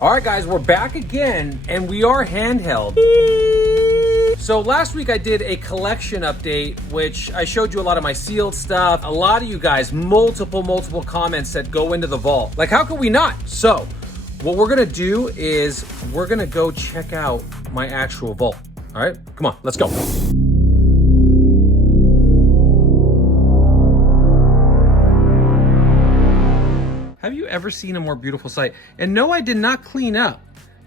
All right, guys, we're back again, and we are handheld. So last week I did a collection update, which I showed you a lot of my sealed stuff. A lot of you guys, multiple comments said go into the vault. Like, how could we not? So what we're gonna do is we're gonna go check out my actual vault. All right, come on, let's go. Have you ever seen a more beautiful sight? And no, I did not clean up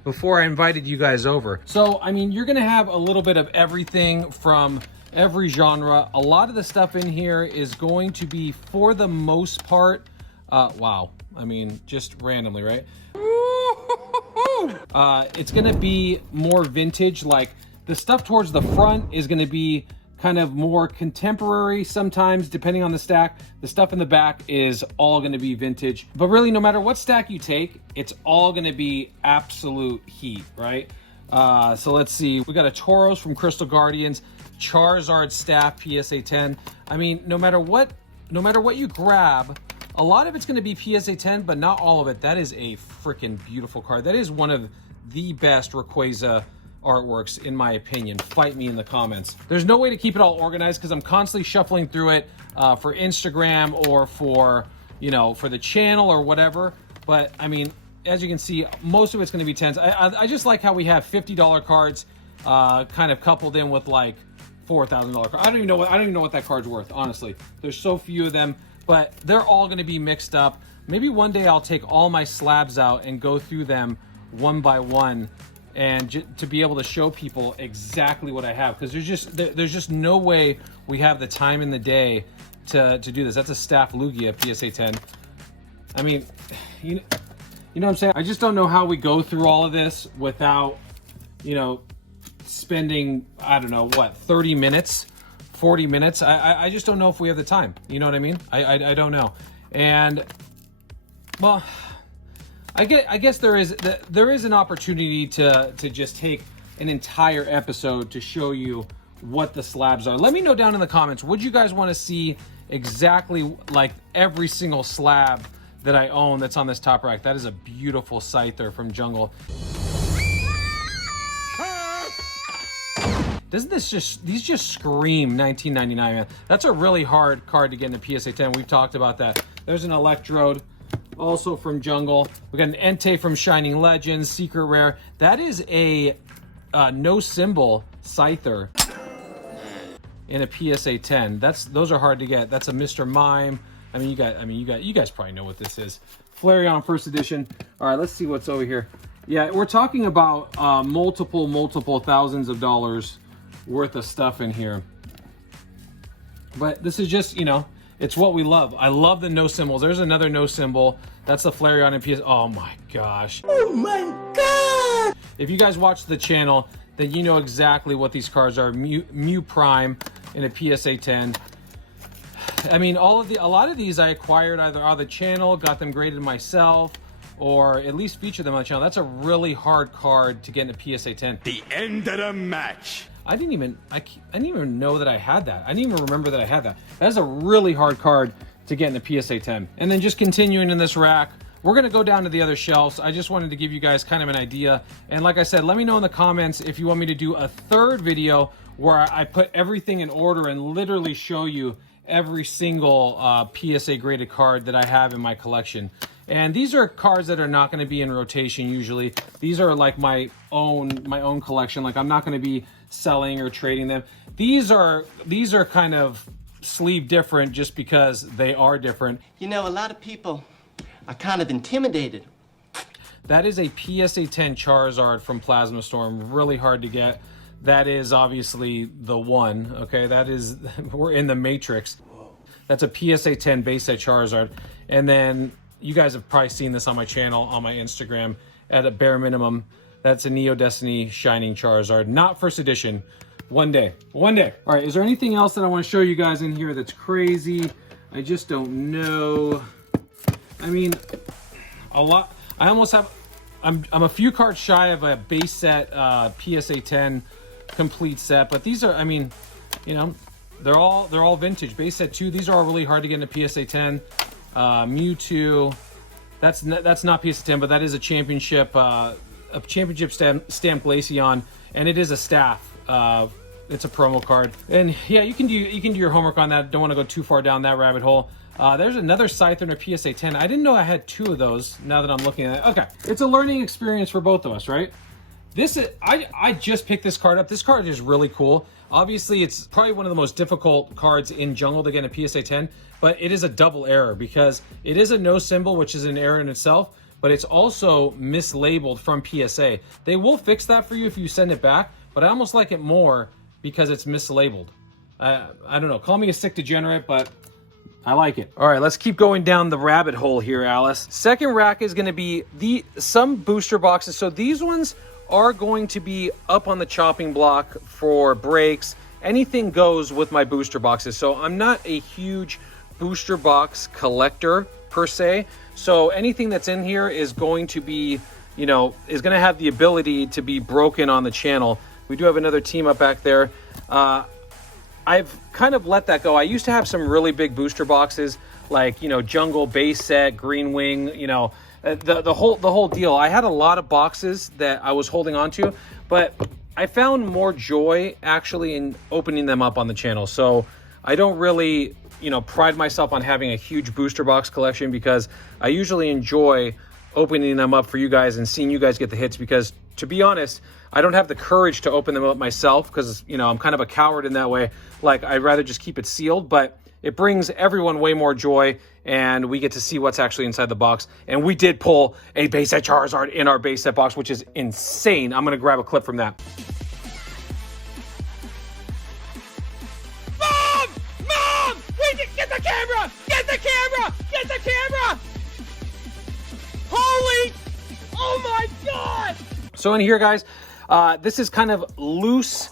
before I invited you guys over. So, I mean, you're gonna have a little bit of everything from every genre. A lot of the stuff in here is going to be, for the most part, wow. I mean, just randomly, right? It's gonna be more vintage. Like, the stuff towards the front is gonna be kind of more contemporary sometimes, depending on the stack. The stuff in the back is all gonna be vintage. But really, no matter what stack you take, it's all gonna be absolute heat, right? So let's see. We got a Tauros from Crystal Guardians, Charizard staff PSA 10. I mean, no matter what you grab, a lot of it's gonna be PSA 10, but not all of it. That is a freaking beautiful card. That is one of the best Rayquaza artworks, in my opinion. Fight me in the comments. There's no way to keep it all organized because I'm constantly shuffling through it for Instagram or for, you know, for the channel or whatever. But I mean, as you can see, most of it's going to be 10s. I just like how we have $50 cards kind of coupled in with like $4,000 cards. I don't even know what that card's worth, honestly. There's so few of them, but they're all going to be mixed up. Maybe one day I'll take all my slabs out and go through them one by one, and to be able to show people exactly what I have, because there's just no way we have the time in the day to do this. That's a staff Lugia PSA 10. I mean, you know what I'm saying? I just don't know how we go through all of this without, you know, spending, I don't know, what, 30 minutes, 40 minutes? I just don't know if we have the time. You know what I mean? I don't know. And, well, I guess there is an opportunity to just take an entire episode to show you what the slabs are. Let me know down in the comments, would you guys want to see exactly like every single slab that I own that's on this top rack? That is a beautiful Scyther from Jungle. Doesn't these just scream 1999, man? That's a really hard card to get in a PSA 10. We've talked about that. There's an Electrode, also from Jungle. We got an Entei from Shining Legends, Secret Rare. That is a no symbol Scyther in a PSA 10. Those are hard to get. That's a Mr. Mime. You guys probably know what this is. Flareon first edition. All right, let's see what's over here. Yeah, we're talking about multiple thousands of dollars worth of stuff in here. But this is just, you know, it's what we love. I love the no symbols. There's another no symbol. That's the Flareon in PS. Oh my gosh. Oh my god! If you guys watch the channel, then you know exactly what these cards are. Mew Prime in a PSA 10. I mean, a lot of these I acquired either on the channel, got them graded myself, or at least feature them on the channel. That's a really hard card to get in a PSA 10. The end of the match. I didn't even know that I had that. I didn't even remember that I had that. That is a really hard card to get in the PSA 10. And then just continuing in this rack, we're gonna go down to the other shelves. I just wanted to give you guys kind of an idea. And like I said, let me know in the comments if you want me to do a third video where I put everything in order and literally show you every single PSA graded card that I have in my collection. And these are cards that are not going to be in rotation usually. These are like my own collection. Like, I'm not going to be selling or trading them. These are kind of sleeve different just because they are different. You know, a lot of people are kind of intimidated. That is a PSA 10 Charizard from Plasma Storm. Really hard to get. That is obviously the one, okay? That is, we're in the Matrix. That's a PSA 10 base set Charizard. And then you guys have probably seen this on my channel, on my Instagram, at a bare minimum. That's a Neo Destiny Shining Charizard. Not first edition. One day. All right, is there anything else that I want to show you guys in here that's crazy? I just don't know. I mean, a lot. I almost have, I'm a few cards shy of a base set PSA 10 complete set, but these are, I mean, you know, they're all vintage. Base set 2, these are all really hard to get in a PSA 10. Mewtwo, That's not PSA 10, but that is a championship stamp Glaceon, and it is a staff. It's a promo card, and yeah, you can do your homework on that. Don't want to go too far down that rabbit hole. There's another Scyther PSA 10. I didn't know I had 2 of those. Now that I'm looking at it, okay, it's a learning experience for both of us, right? I just picked this card up. This card is really cool. Obviously, it's probably one of the most difficult cards in Jungle to get in a PSA 10, but it is a double error because it is a no symbol, which is an error in itself, but it's also mislabeled from PSA. They will fix that for you if you send it back, but I almost like it more because it's mislabeled. I don't know. Call me a sick degenerate, but I like it. All right, let's keep going down the rabbit hole here, Alice. Second rack is going to be some booster boxes. So these ones are going to be up on the chopping block for breaks. Anything goes with my booster boxes. So I'm not a huge booster box collector per se. So anything that's in here is going to be, is going to have the ability to be broken on the channel. We do have another team up back there. I've kind of let that go. I used to have some really big booster boxes like, Jungle base set, Green Wing, the whole deal. I had a lot of boxes that I was holding on to, but I found more joy actually in opening them up on the channel. So I don't really, pride myself on having a huge booster box collection because I usually enjoy opening them up for you guys and seeing you guys get the hits because, to be honest, I don't have the courage to open them up myself because, I'm kind of a coward in that way. Like, I'd rather just keep it sealed, but it brings everyone way more joy, and we get to see what's actually inside the box. And we did pull a base set Charizard in our base set box, which is insane. I'm going to grab a clip from that. Mom! Wait, get the camera! Get the camera! Get the camera! Holy! Oh my God! So in here, guys, this is kind of loose,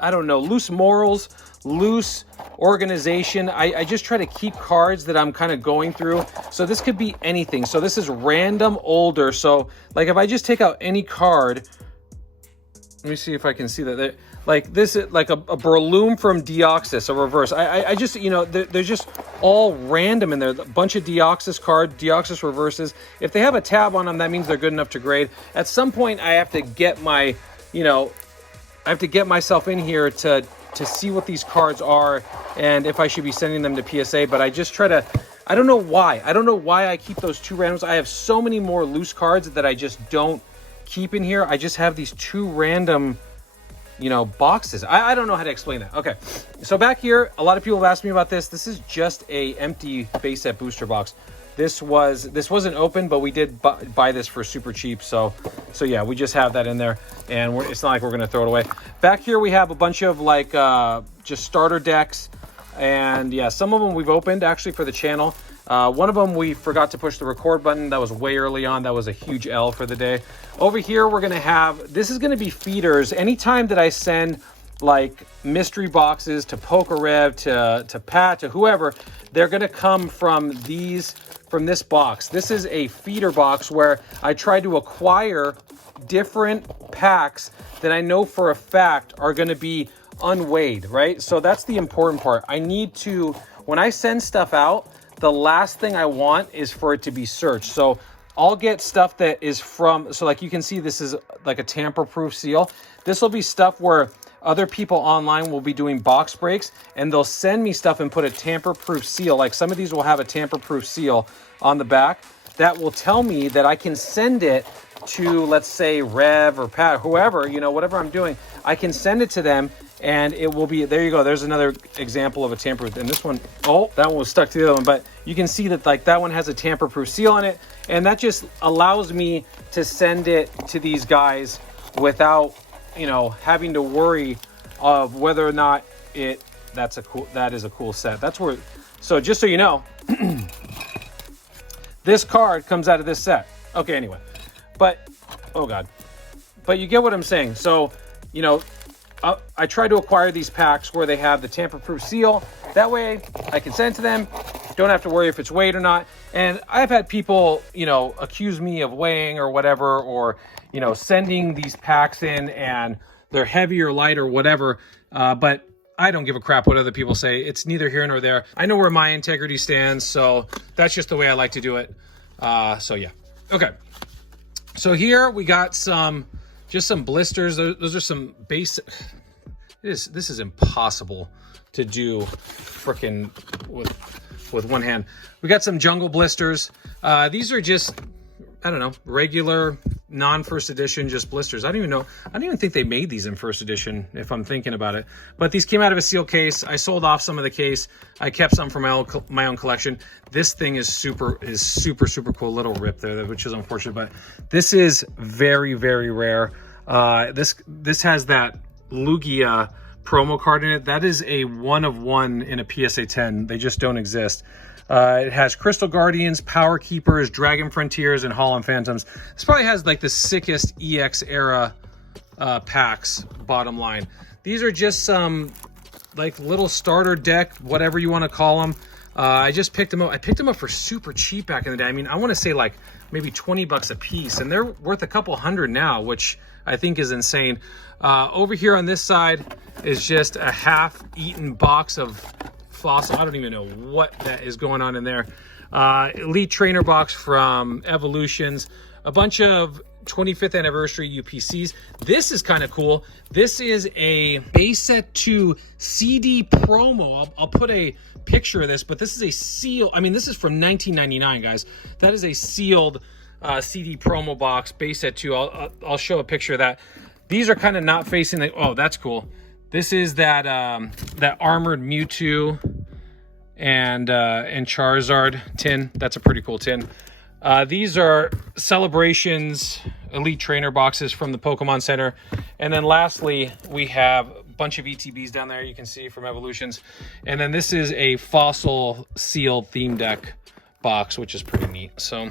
loose morals, loose organization. I just try to keep cards that I'm kind of going through. So this could be anything. So this is random older. So like if I just take out any card, let me see if I can see that. Like this, like a Breloom from Deoxys, a reverse. I just, they're just all random in there. A bunch of Deoxys cards, Deoxys reverses. If they have a tab on them, that means they're good enough to grade. At some point, I have to get my, I have to get myself in here to see what these cards are and if I should be sending them to PSA. But I just try to, I don't know why. I don't know why I keep those 2 randoms. I have so many more loose cards that I just don't keep in here. I just have these 2 random, boxes. I don't know how to explain that. Okay, so back here, a lot of people have asked me about this. This is just a empty base set booster box. This wasn't open, but we did buy this for super cheap. So yeah, we just have that in there, and it's not like we're gonna throw it away. Back here we have a bunch of like just starter decks, and yeah, some of them we've opened actually for the channel. One of them we forgot to push the record button. That was way early on. That was a huge L for the day. Over here we're gonna have, this is gonna be feeders. Anytime that I send like mystery boxes to Pokerev, to Pat, to whoever, they're gonna come from this box. This is a feeder box where I try to acquire different packs that I know for a fact are gonna be unweighed, right? So that's the important part. I need to, when I send stuff out, the last thing I want is for it to be searched. So I'll get stuff that is from, so like you can see, this is like a tamper-proof seal. This will be stuff where other people online will be doing box breaks and they'll send me stuff and put a tamper-proof seal. Like some of these will have a tamper-proof seal on the back that will tell me that I can send it to, let's say, Rev or Pat, whoever, whatever I'm doing, I can send it to them and it will be, there you go. There's another example of a tamper-proof. And this one, oh, that one was stuck to the other one, but you can see that like that one has a tamper-proof seal on it. And that just allows me to send it to these guys without, having to worry of whether or not that is a cool set. That's where, so just so you know, this card comes out of this set. Okay, anyway, but, oh God, but you get what I'm saying. So, I try to acquire these packs where they have the tamper-proof seal. That way I can send it to them. Don't have to worry if it's weighed or not. And I've had people, accuse me of weighing or whatever, or, sending these packs in and they're heavy or light or whatever. But I don't give a crap what other people say. It's neither here nor there. I know where my integrity stands, so that's just the way I like to do it. So yeah. Okay. So here we got just some blisters. Those are some basic. This is impossible to do frickin' with one hand. We got some jungle blisters. These are just, I don't know, regular non-first edition, just blisters. I don't even think they made these in first edition, if I'm thinking about it. But these came out of a sealed case. I sold off some of the case. I kept some for my own collection. This thing is super cool. Little rip there, which is unfortunate, but this is very, very rare. This has that Lugia promo card in it. That is a 1 of 1 in a PSA 10. They just don't exist. It has Crystal Guardians, Power Keepers, Dragon Frontiers, and Holland Phantoms. This probably has like the sickest EX era packs, bottom line. These are just some like little starter deck, whatever you want to call them. I just picked them up. I picked them up for super cheap back in the day. I mean, I want to say like maybe 20 bucks a piece, and they're worth a couple hundred now, which I think is insane. Over here on this side is just a half-eaten box of fossil. I don't even know what that is going on in there. Elite Trainer box from Evolutions. A bunch of 25th anniversary UPCs. This is kind of cool. This is a base set 2 CD promo. I'll put a picture of this, but this is a seal. I mean, this is from 1999, guys. That is a sealed CD promo box, base set 2. I'll show a picture of that. These are kind of not facing the, oh, that's cool. This is that that armored Mewtwo and Charizard tin. That's a pretty cool tin. These are Celebrations Elite Trainer boxes from the Pokemon Center. And then lastly, we have a bunch of ETBs down there you can see from Evolutions. And then this is a fossil sealed theme deck box, which is pretty neat. So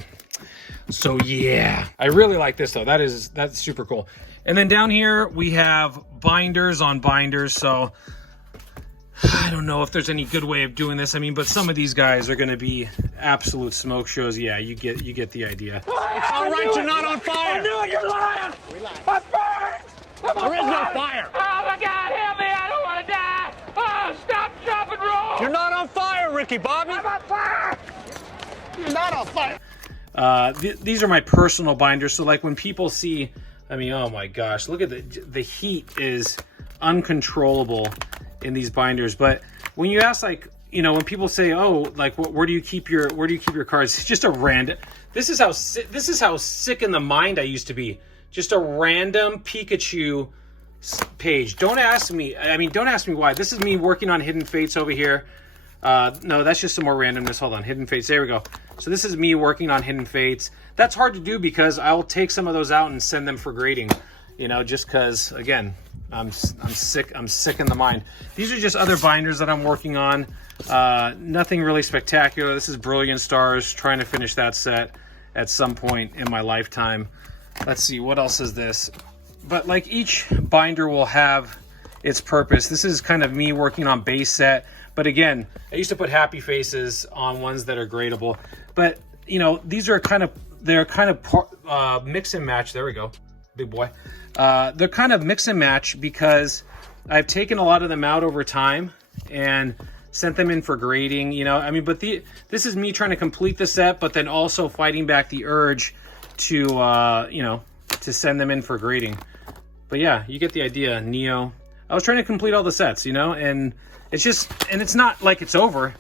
yeah, I really like this though. That's super cool. And then down here we have binders on binders. So I don't know if there's any good way of doing this. I mean, but some of these guys are going to be absolute smoke shows. Yeah, you get the idea. It's all right, you're not on fire. I knew it, you're lying. I'm burned. There is no fire. Oh my God, help me! I don't want to die. Oh, stop, drop, and roll. You're not on fire, Ricky Bobby. I'm on fire. You're not on fire. These are my personal binders. So like when people see, I mean, oh my gosh, look at the heat is uncontrollable in these binders. But when you ask, like, you know, when people say, oh, like, where do you keep your cards? It's just a random. This is how sick in the mind I used to be. Just a random Pikachu page. Don't ask me. I mean, don't ask me why. This is me working on Hidden Fates over here. No, that's just some more randomness. Hold on, Hidden Fates. There we go. So this is me working on Hidden Fates. That's hard to do because I'll take some of those out and send them for grading. You know, just because, again, I'm sick in the mind. These are just other binders that I'm working on. Nothing really spectacular. This is Brilliant Stars, trying to finish that set at some point in my lifetime. Let's see, what else is this? But like each binder will have its purpose. This is kind of me working on base set. But again, I used to put happy faces on ones that are gradable. But you know, these are they're kind of mix and match. There we go, big boy. They're kind of mix and match because I've taken a lot of them out over time and sent them in for grading. You know, I mean, but this is me trying to complete the set, but then also fighting back the urge to you know, to send them in for grading. But yeah, you get the idea. Neo. I was trying to complete all the sets, you know, and it's just, and it's not like it's over.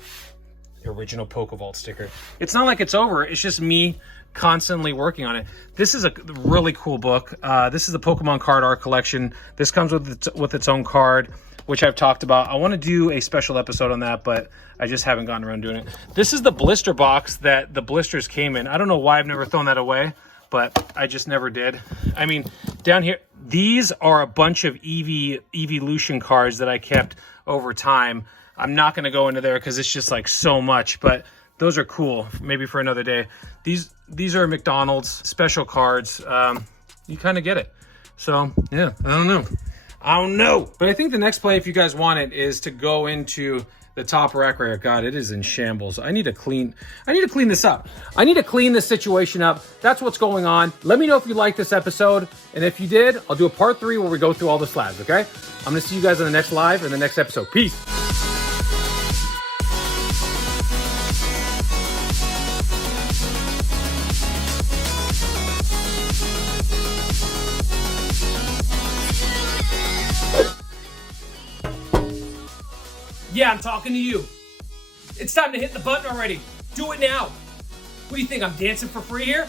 The original Pokevault sticker. It's not like it's over. It's just me constantly working on it. This is a really cool book. This is the Pokemon card art collection. This comes with its own card, which I've talked about. I want to do a special episode on that, but I just haven't gotten around doing it. This is the blister box that the blisters came in. I don't know why I've never thrown that away, but I just never did. I mean, down here, these are a bunch of Evolution cards that I kept over time. I'm not going to go into there because it's just like so much, but those are cool. Maybe for another day. These are McDonald's special cards. You kind of get it. So yeah, I don't know. But I think the next play, if you guys want it, is to go into The top rack right here. God, it is in shambles. I need to clean this up. I need to clean this situation up. That's what's going on. Let me know if you liked this episode. And if you did, I'll do a part 3 where we go through all the slabs, okay? I'm gonna see you guys in the next live and the next episode. Peace. Yeah, I'm talking to you. It's time to hit the button already. Do it now. What do you think, I'm dancing for free here?